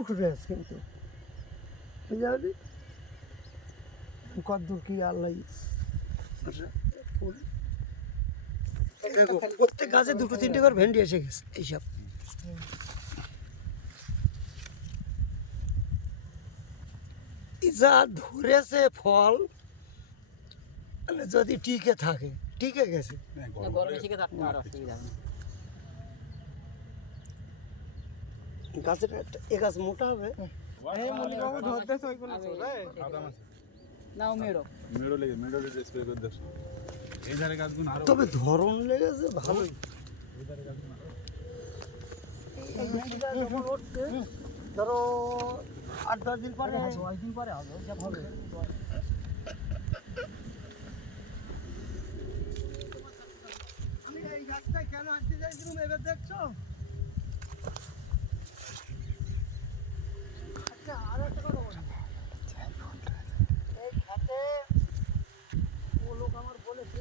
উঠে আছে কিন্তু বুঝলি কদ্দূর কি আল্লাহ ফুল প্রত্যেক গাছে 2-3টে করে ভেন্ডি এসে গেছে এইসব যা ধরেছে ফল যদি টিকে থাকে টিকে গেছে গাছের এ গাছ মোটা হবে তবে ধরন লেগেছে ভালোই ধরো 8-10 দিন পরে হবে আমি এই গাছটা কেন আসতে চাইছিলাম এবার দেখছো আচ্ছা আর একটা কথা বলি এই খাতে ও লোক আমার বলেছে